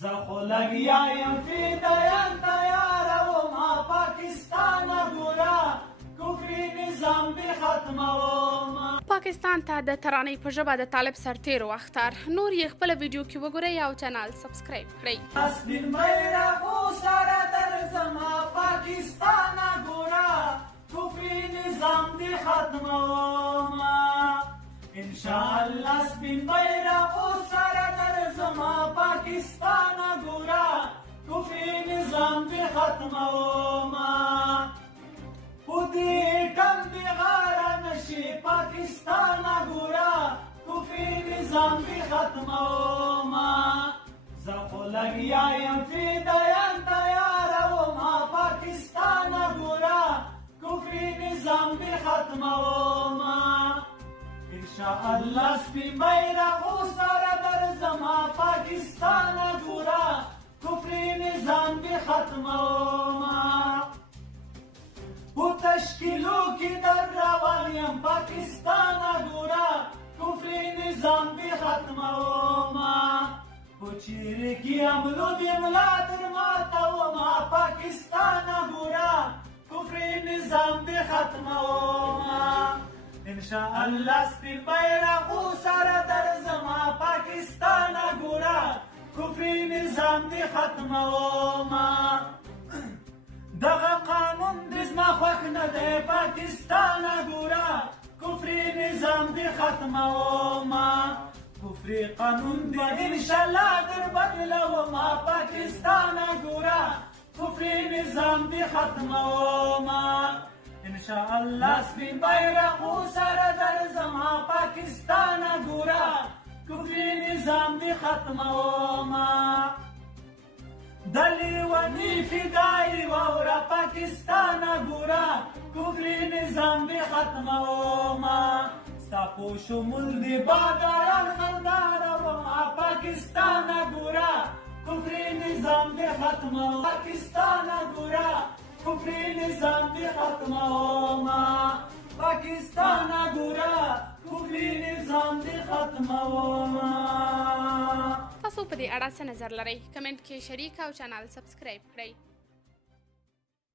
زه خو لګیا یم فدایم تیارومه پاکستانه ګوره کفري نظام دې ختمومه. پاکستان ته د ترانې په ژبه د طالب سرتېرو اختر. نور یې خپله ویډیو کې وګورئ او چینل سبسکرایب کړئ. سپین بیرغو سره درځمه پاکستانه ګوره کفري نظام دې ختمومه. انشاءالله سپین بیرغو سره درځمه پاکستانه ګوره کفري نظام دې ختمومه. خو دې ټم دې غاره نشي پاکستانه ګوره کفري نظام دې ختمومه. زه خو لګیا یم فدایم تیارومه پاکستانه ګوره کفري نظام دې ختمومه. انشاءالله سپین بیرغو سره درځمه پاکستانه ګوره کفري نظام دې ختمومه. په تشکیلو کې در روان یم پاکستانه ګوره کفري نظام دې ختمومه. په چیرې کې حملو دې ملا در ماتومه پاکستانه ګوره کفري نظام دې ختمومه. انشاءالله سپین بیرغو سره درځمه پاکستانه ګوره کفري نظام دې ختمومه. دغه قانون دې زما خوښ نه دی پاکستانه ګوره کفري نظام دې ختمومه. کفري قانون دې انشاءالله در بدلومه پاکستانه ګوره کفري نظام دې ختمومه. انشاءالله سپین بیرغو سره درځمه پاکستانه ګوره کفري نظام دې ختمومه. د لیوني فدایي واوره پاکستانه ګوره کفري نظام دې ختمومه. ستا په شمول دې باداران خندارومه پاکستانه ګوره کفري نظام دې ختمومه. پاکستانه ګوره کفري نظام دې ختمومه. پاکستانه ګوره کفري نظام دې ختمومه. تاسو په دې اړه څه نظر لرئ؟ کمنټ کې شریک او چینل سبسکرایب کړئ.